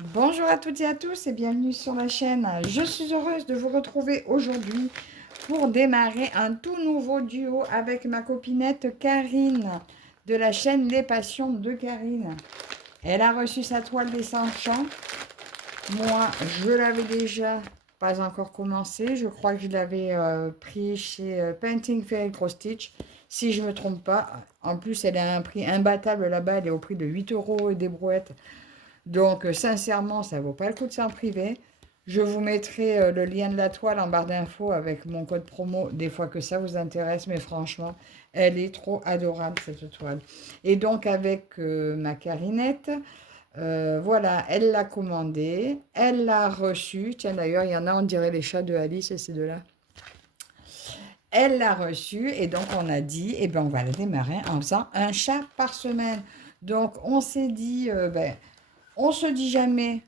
Bonjour à toutes et à tous et bienvenue sur la chaîne. Je suis heureuse de vous retrouver aujourd'hui pour démarrer un tout nouveau duo avec ma copinette Karine de la chaîne Les Passions de Karine. Elle a reçu sa toile des 100 champs. Moi, je l'avais déjà pas encore commencé. Je crois que je l'avais pris chez Painting Fairy Cross Stitch. Si je ne me trompe pas. En plus, elle a un prix imbattable là-bas. Elle est au prix de 8 € et des brouettes. Donc, sincèrement, ça ne vaut pas le coup de s'en priver. Je vous mettrai le lien de la toile en barre d'infos avec mon code promo, des fois que ça vous intéresse. Mais franchement, elle est trop adorable, cette toile. Et donc, avec ma Carinette, voilà, elle l'a commandée, elle l'a reçue. Tiens, d'ailleurs, il y en a, on dirait les chats de Alice et ces deux-là. Elle l'a reçue et donc on a dit, eh ben, on va la démarrer en faisant un chat par semaine. Donc, on s'est dit, on se dit jamais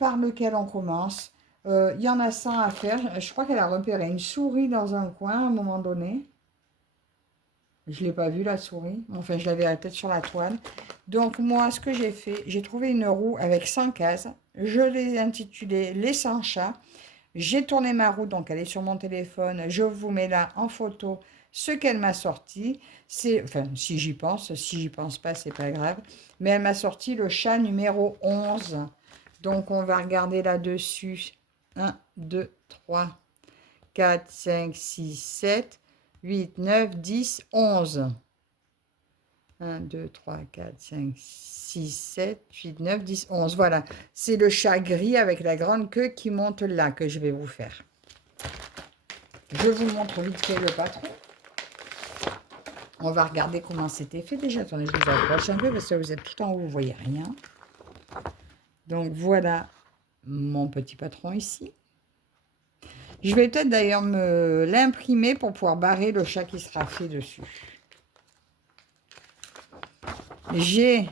par lequel on commence. Il y en a 100 à faire. Je crois qu'elle a repéré une souris dans un coin à un moment donné. Je ne l'ai pas vue, la souris. Enfin, je l'avais la tête sur la toile. Donc, moi, ce que j'ai fait, j'ai trouvé une roue avec 100 cases. Je l'ai intitulée Les 100 chats. J'ai tourné ma roue, donc elle est sur mon téléphone. Je vous mets là en photo ce qu'elle m'a sorti. C'est, enfin, si j'y pense. Si j'y pense pas, c'est pas grave. Mais elle m'a sorti le chat numéro 11. Donc, on va regarder là-dessus. 1, 2, 3, 4, 5, 6, 7, 8, 9, 10, 11. 1, 2, 3, 4, 5, 6, 7, 8, 9, 10, 11. Voilà, c'est le chat gris avec la grande queue qui monte là que je vais vous faire. Je vous montre vite fait le patron. On va regarder comment c'était fait déjà. Attendez, je vous approche un peu parce que vous êtes tout en haut, vous ne voyez rien. Donc voilà mon petit patron ici. Je vais peut-être d'ailleurs me l'imprimer pour pouvoir barrer le chat qui sera fait dessus. J'ai,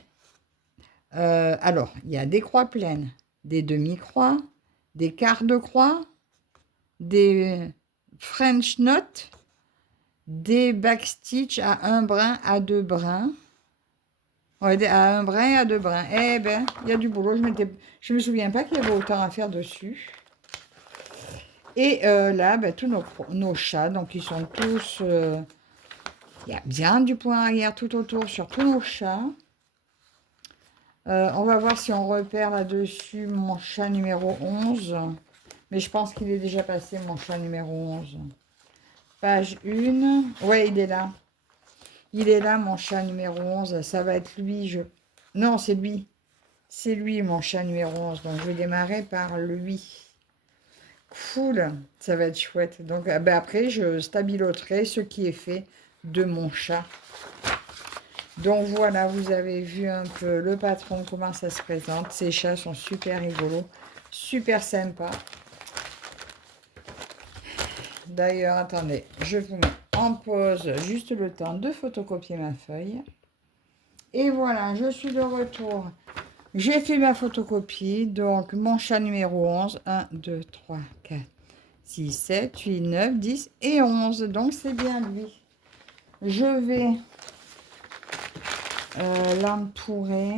alors, il y a des croix pleines, des demi-croix, des quarts de croix, des French notes, des backstitch à un brin, à deux brins. Ouais, à un brin et à deux brins. Eh ben, il y a du boulot. Je me souviens pas qu'il y avait autant à faire dessus. Et là, ben, tous nos chats, donc ils sont tous... il y a bien du point arrière tout autour sur tous nos chats. On va voir si on repère là-dessus mon chat numéro 11. Mais je pense qu'il est déjà passé, mon chat numéro 11. Page 1. Ouais, il est là. Il est là, mon chat numéro 11. Ça va être lui. Non, c'est lui. C'est lui, mon chat numéro 11. Donc, je vais démarrer par lui. Cool. Ça va être chouette. Donc, ben après, je stabiloterai ce qui est fait de mon chat. Donc, voilà, vous avez vu un peu le patron, comment ça se présente. Ces chats sont super rigolos, super sympas. D'ailleurs, attendez, je vous mets en pause juste le temps de photocopier ma feuille. Et voilà, je suis de retour. J'ai fait ma photocopie. Donc, mon chat numéro 11. 1, 2, 3, 4, 6, 7, 8, 9, 10 et 11. Donc, c'est bien lui. Je vais l'entourer.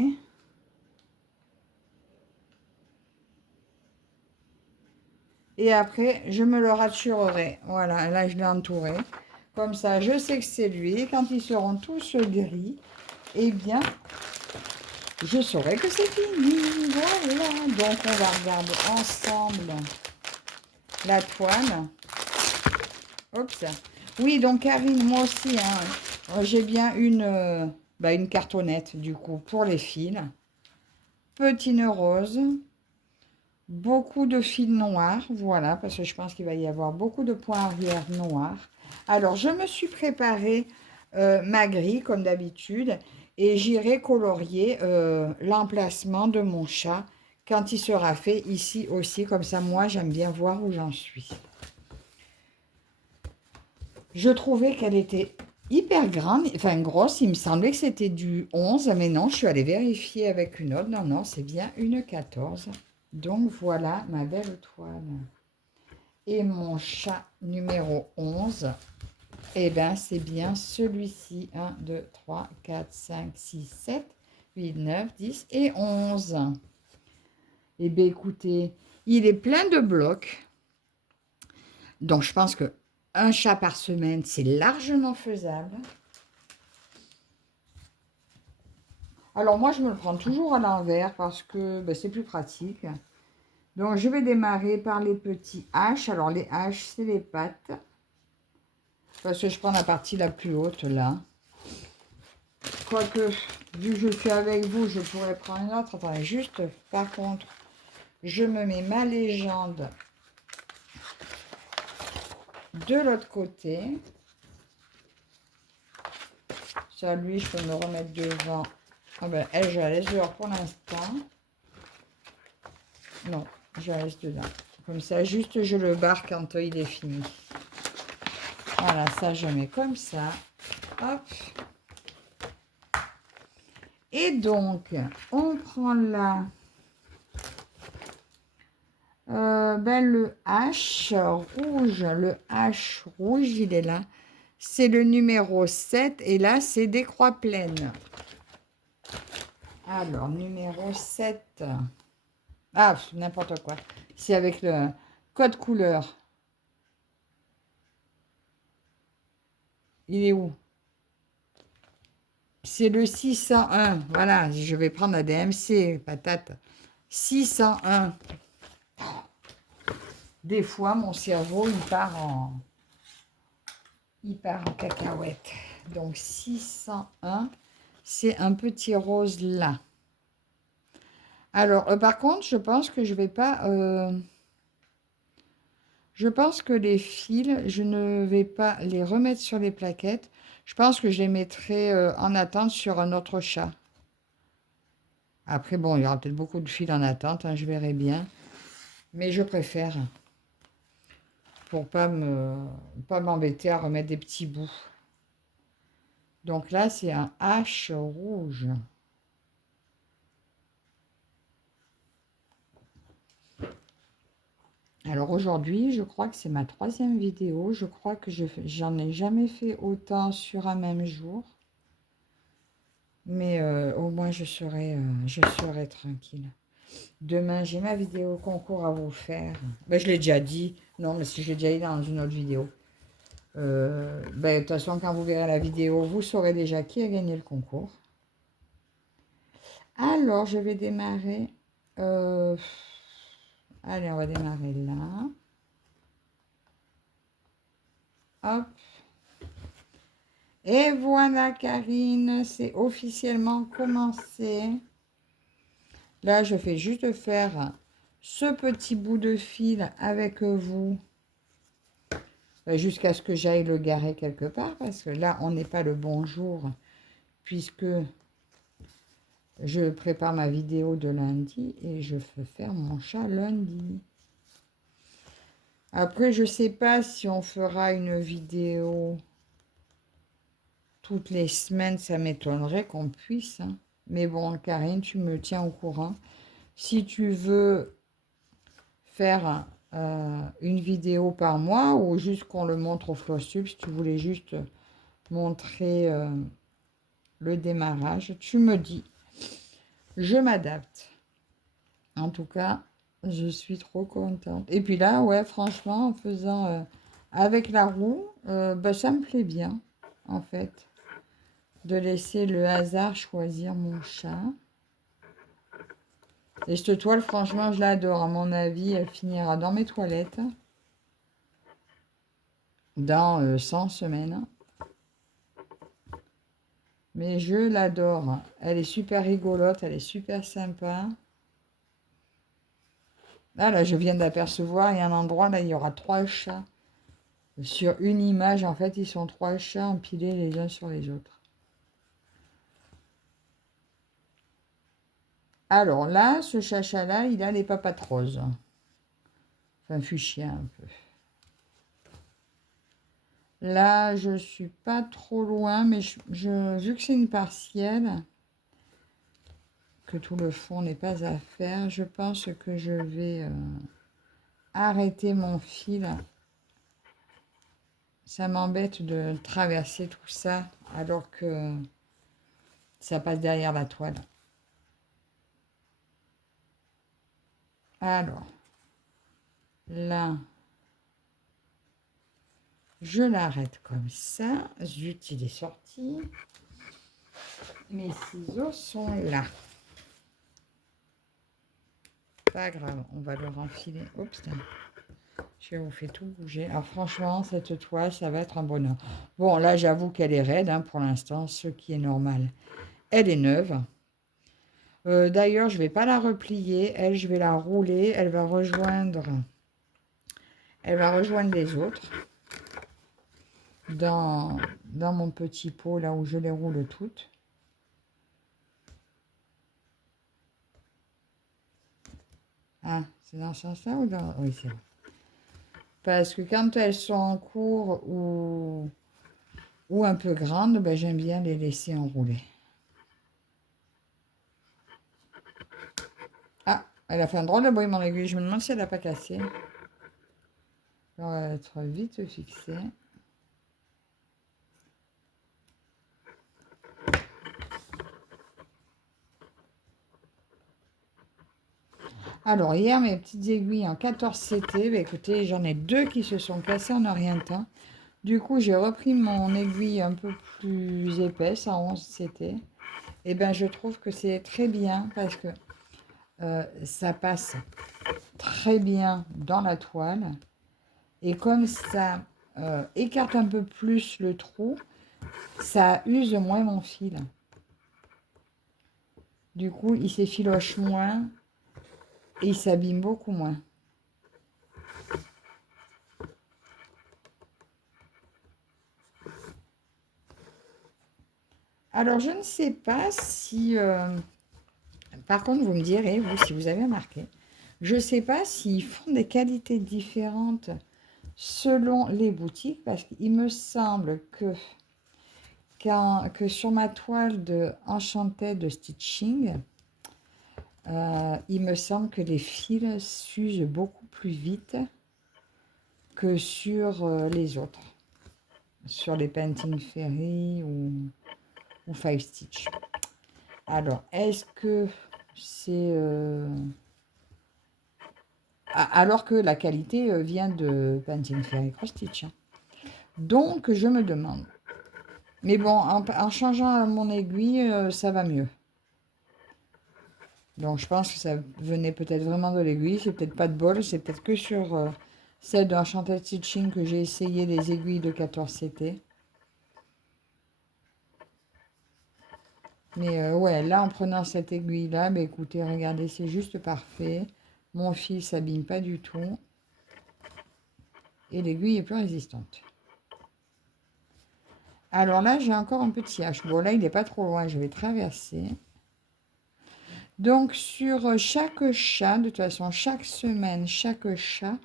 Et après, je me le rassurerai. Voilà, là, je l'ai entouré. Comme ça, je sais que c'est lui. Quand ils seront tous gris, eh bien, je saurai que c'est fini. Voilà. Donc, on va regarder ensemble la toile. Oups. Oui, donc, Karine, moi aussi, hein, j'ai bien une cartonnette, du coup, pour les fils. Petit nœud rose. Beaucoup de fils noirs, voilà, parce que je pense qu'il va y avoir beaucoup de points arrière noirs. Alors, je me suis préparé ma grille, comme d'habitude, et j'irai colorier l'emplacement de mon chat quand il sera fait ici aussi. Comme ça, moi, j'aime bien voir où j'en suis. Je trouvais qu'elle était hyper grande, enfin grosse. Il me semblait que c'était du 11, mais non, je suis allée vérifier avec une autre. Non, non, c'est bien une 14. Donc, voilà ma belle toile. Et mon chat numéro 11, eh bien, c'est bien celui-ci. 1, 2, 3, 4, 5, 6, 7, 8, 9, 10 et 11. Eh bien, écoutez, il est plein de blocs. Donc, je pense que un chat par semaine, c'est largement faisable. Alors, moi, je me le prends toujours à l'envers parce que ben, c'est plus pratique. Donc, je vais démarrer par les petits H. Alors, les H, c'est les pattes. Parce que je prends la partie la plus haute, là. Quoique, vu que je suis avec vous, je pourrais prendre une autre. Attendez, juste, par contre, je me mets ma légende de l'autre côté. Ça, lui, je peux me remettre devant. Ah ben, elle, je la laisse dehors pour l'instant. Non, je la laisse dedans. Comme ça, juste, je le barre quand il est fini. Voilà, ça, je mets comme ça. Hop. Et donc, on prend là ben, le H rouge. Le H rouge, il est là. C'est le numéro 7. Et là, c'est des croix pleines. Alors, numéro 7. Ah, n'importe quoi. C'est avec le code couleur. Il est où? C'est le 601. Voilà, je vais prendre la DMC, patate. 601. Des fois, mon cerveau, il part en cacahuète. Donc, 601, c'est un petit rose là. Alors, par contre, je pense que je vais pas... je pense que les fils, je ne vais pas les remettre sur les plaquettes. Je pense que je les mettrai en attente sur un autre chat. Après, bon, il y aura peut-être beaucoup de fils en attente, hein, je verrai bien. Mais je préfère pour pas m'embêter à remettre des petits bouts. Donc là, c'est un H rouge. Alors aujourd'hui, je crois que c'est ma 3e vidéo. Je crois que j'en ai jamais fait autant sur un même jour. Mais au moins, je serai tranquille. Demain, j'ai ma vidéo concours à vous faire. Ben, je l'ai déjà dit. Non, mais si je l'ai déjà dit dans une autre vidéo. Ben, de toute façon, quand vous verrez la vidéo, vous saurez déjà qui a gagné le concours. Alors, je vais démarrer. Allez, on va démarrer là. Hop. Et voilà, Karine, c'est officiellement commencé. Là, je fais juste faire ce petit bout de fil avec vous jusqu'à ce que j'aille le garer quelque part, parce que là, on n'est pas le bon jour, puisque je prépare ma vidéo de lundi et je fais faire mon chat lundi. Après, je ne sais pas si on fera une vidéo toutes les semaines, ça m'étonnerait qu'on puisse. Hein. Mais bon, Karine, tu me tiens au courant. Si tu veux faire une vidéo par mois ou juste qu'on le montre au Flosstube, si tu voulais juste montrer le démarrage, tu me dis. Je m'adapte. En tout cas, je suis trop contente. Et puis là, ouais, franchement, en faisant avec la roue, bah, ça me plaît bien, en fait, de laisser le hasard choisir mon chat. Et cette toile, franchement, je l'adore. À mon avis, elle finira dans mes toilettes dans 100 semaines. Mais je l'adore. Elle est super rigolote, elle est super sympa. Là, je viens d'apercevoir, il y a un endroit, là, il y aura 3 chats. Sur une image, en fait, ils sont 3 chats empilés les uns sur les autres. Alors là, ce chat-là, il a les papates roses. Enfin, fuchsia un peu. Là, je suis pas trop loin, mais vu que c'est une partielle, que tout le fond n'est pas à faire, je pense que je vais arrêter mon fil. Ça m'embête de traverser tout ça alors que ça passe derrière la toile. Alors, là, je l'arrête comme ça. Zut, il est sorti. Mes ciseaux sont là. Pas grave, on va le renfiler. Oups, je vous fais tout bouger. Alors franchement, cette toile, ça va être un bonheur. Bon, là, j'avoue qu'elle est raide pour l'instant, ce qui est normal. Elle est neuve. D'ailleurs, je ne vais pas la replier. Elle, je vais la rouler. Elle va rejoindre les autres dans mon petit pot, là où je les roule toutes. Ah, c'est dans ce sens-là ou dans... Oui, c'est bon. Parce que quand elles sont en cours ou un peu grandes, ben, j'aime bien les laisser enrouler. Ah, elle a fait un drôle de bruit, mon aiguille. Je me demande si elle n'a pas cassé. On va être vite fixé. Alors, hier, mes petites aiguilles en 14 CT, ben, écoutez, j'en ai 2 qui se sont cassées en rien de temps. Du coup, j'ai repris mon aiguille un peu plus épaisse, en 11 CT. Et ben, je trouve que c'est très bien parce que ça passe très bien dans la toile. Et comme ça écarte un peu plus le trou, ça use moins mon fil. Du coup, il s'effiloche moins et il s'abîme beaucoup moins. Alors, je ne sais pas si... par contre, vous me direz, vous, si vous avez remarqué, je ne sais pas s'ils font des qualités différentes selon les boutiques, parce qu'il me semble que, sur ma toile de Enchanted de Stitching, il me semble que les fils s'usent beaucoup plus vite que sur les autres, sur les Painting Fairy ou Five Stitch. Alors, est-ce que c'est... alors que la qualité vient de Painting Fairy Cross Stitch. Donc, je me demande. Mais bon, en changeant mon aiguille, ça va mieux. Donc, je pense que ça venait peut-être vraiment de l'aiguille. C'est peut-être pas de bol. C'est peut-être que sur celle d'Enchanted Stitching que j'ai essayé les aiguilles de 14 CT. Mais ouais, là, en prenant cette aiguille-là, bah, écoutez, regardez, c'est juste parfait. Mon fil s'abîme pas du tout. Et l'aiguille est plus résistante. Alors là, j'ai encore un petit H. Bon, là, il n'est pas trop loin. Je vais traverser. Donc, sur chaque chat, de toute façon, chaque semaine, chaque chat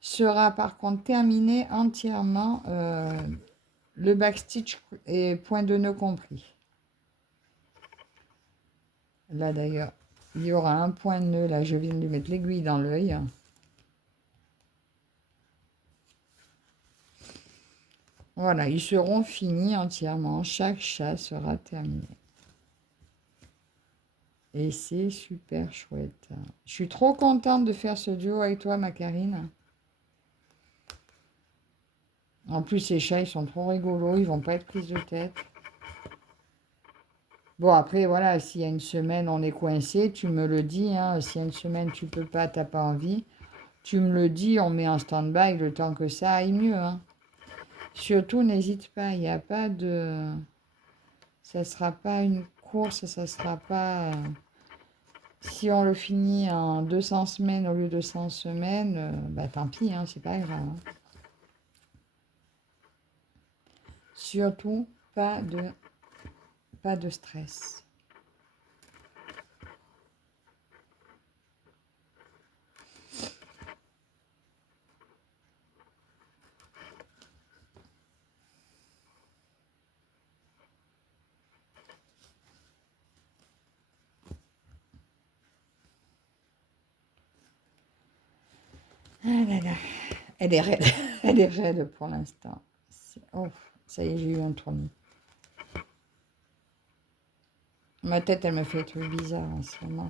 sera par contre terminé entièrement le backstitch et point de nœud compris. Là, d'ailleurs, il y aura un point de nœud. Là, je viens de lui mettre l'aiguille dans l'œil. Voilà, ils seront finis entièrement. Chaque chat sera terminé. Et c'est super chouette. Je suis trop contente de faire ce duo avec toi, ma Karine. En plus, ces chats, ils sont trop rigolos. Ils vont pas être prise de tête. Bon, après, voilà, s'il y a une semaine, on est coincé, tu me le dis. Hein. S'il y a une semaine, tu peux pas, t'as pas envie, tu me le dis, on met en stand-by le temps que ça aille mieux. Hein. Surtout, n'hésite pas, il n'y a pas de... Ça sera pas une course, ça sera pas... Si on le finit en 200 semaines au lieu de 100 semaines, bah tant pis, hein, c'est pas grave. Hein. Surtout, pas de stress. Ah là là, elle est raide, elle est raide pour l'instant. Oh, ça y est, j'ai eu un tournis. Ma tête, elle me fait des trucs bizarres en ce moment.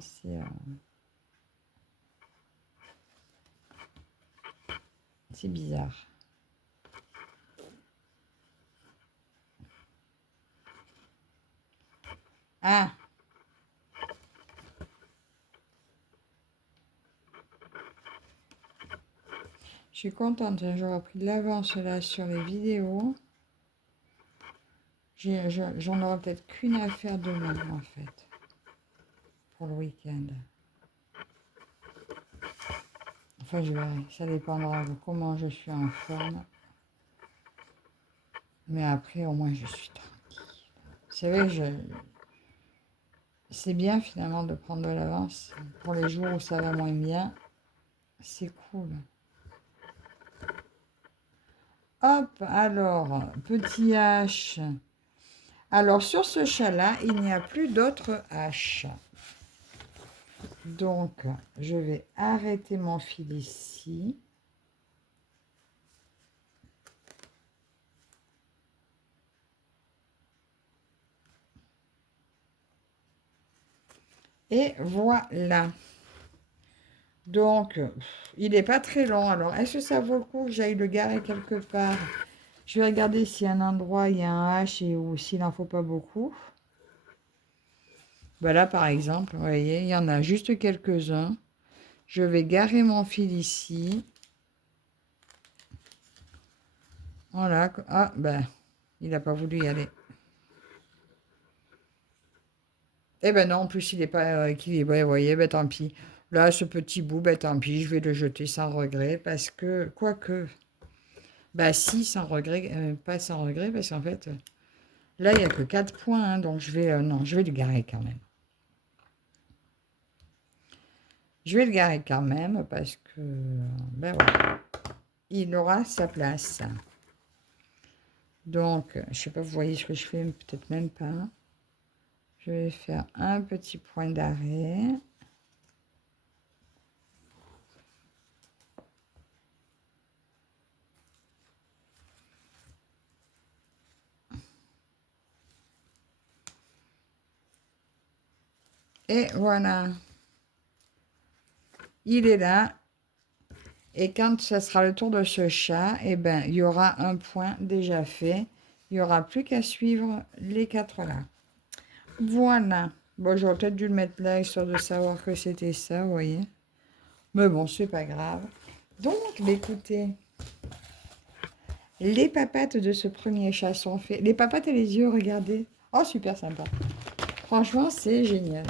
C'est bizarre. Ah! Je suis contente, hein, j'aurais pris de l'avance là sur les vidéos. J'en aurai peut-être qu'une à faire demain en fait, pour le week-end. Enfin, je verrai, ça dépendra de comment je suis en forme. Mais après, au moins, je suis tranquille. Vous savez, c'est bien finalement de prendre de l'avance pour les jours où ça va moins bien. C'est cool. Hop, alors, petit H. Alors, sur ce chat-là, il n'y a plus d'autres H. Donc, je vais arrêter mon fil ici. Et voilà. Donc, il n'est pas très long. Alors, est-ce que ça vaut le coup que j'aille le garer quelque part? Je vais regarder s'il y a un endroit, il y a un H et ou s'il n'en faut pas beaucoup. Ben là, par exemple, vous voyez, il y en a juste quelques-uns. Je vais garer mon fil ici. Voilà. Ah, ben, il n'a pas voulu y aller. Eh ben non, en plus, il n'est pas équilibré, vous voyez, ben tant pis. Là, ce petit bout, ben tant pis, je vais le jeter sans regret, parce que, quoique, bah si, sans regret, pas sans regret, parce qu'en fait, là, il n'y a que 4 points, hein, donc je vais, non, je vais le garer quand même. Je vais le garer quand même, parce que, ben voilà, il aura sa place. Donc, je sais pas, vous voyez ce que je fais, peut-être même pas. Je vais faire un petit point d'arrêt. Et voilà. Il est là. Et quand ce sera le tour de ce chat, eh ben, il y aura un point déjà fait. Il n'y aura plus qu'à suivre les 4 là. Voilà. Bon, j'aurais peut-être dû le mettre là, histoire de savoir que c'était ça, vous voyez. Mais bon, c'est pas grave. Donc, écoutez, les papates de ce premier chat sont faits. Les papates et les yeux, regardez. Oh, super sympa. Franchement, c'est génial.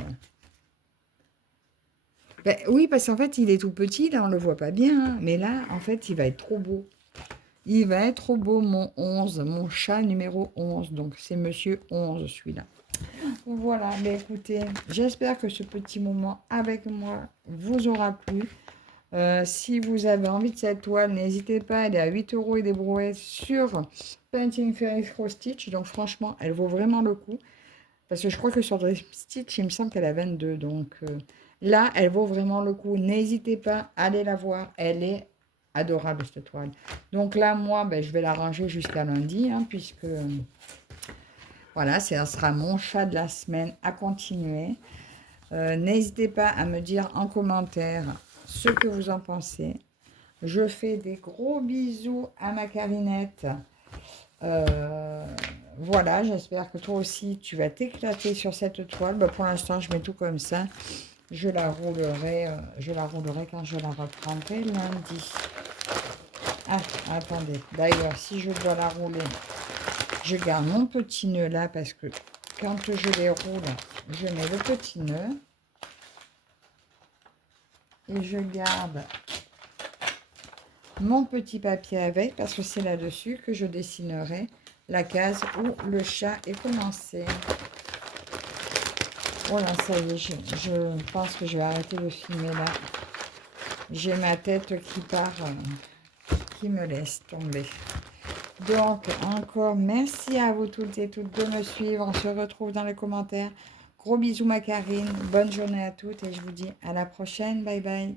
Ben, oui, parce qu'en fait, il est tout petit, là, on le voit pas bien. Hein. Mais là, en fait, il va être trop beau. Il va être trop beau, mon 11, mon chat numéro 11. Donc, c'est monsieur 11, celui-là. Voilà, mais écoutez, j'espère que ce petit moment avec moi vous aura plu. Si vous avez envie de cette toile, n'hésitez pas, elle est à 8 € et des brouettes sur Painting Fairy Cross Stitch. Donc franchement, elle vaut vraiment le coup. Parce que je crois que sur Dream Stitch, il me semble qu'elle a 22. Donc là, elle vaut vraiment le coup. N'hésitez pas, allez la voir. Elle est adorable, cette toile. Donc là, moi, ben, je vais la ranger jusqu'à lundi, hein, puisque... voilà, ça sera mon chat de la semaine à continuer. N'hésitez pas à me dire en commentaire ce que vous en pensez. Je fais des gros bisous à ma Carinette. Voilà, j'espère que toi aussi, tu vas t'éclater sur cette toile. Bah, pour l'instant, je mets tout comme ça. Je la roulerai quand je la reprendrai lundi. Ah, attendez. D'ailleurs, si je dois la rouler, je garde mon petit nœud là parce que quand je les roule, je mets le petit nœud. Et je garde mon petit papier avec parce que c'est là-dessus que je dessinerai la case où le chat est commencé. Voilà, ça y est, je pense que je vais arrêter de filmer là. J'ai ma tête qui part, qui me laisse tomber. Donc, encore merci à vous toutes et toutes de me suivre. On se retrouve dans les commentaires. Gros bisous ma Karine. Bonne journée à toutes et je vous dis à la prochaine. Bye bye.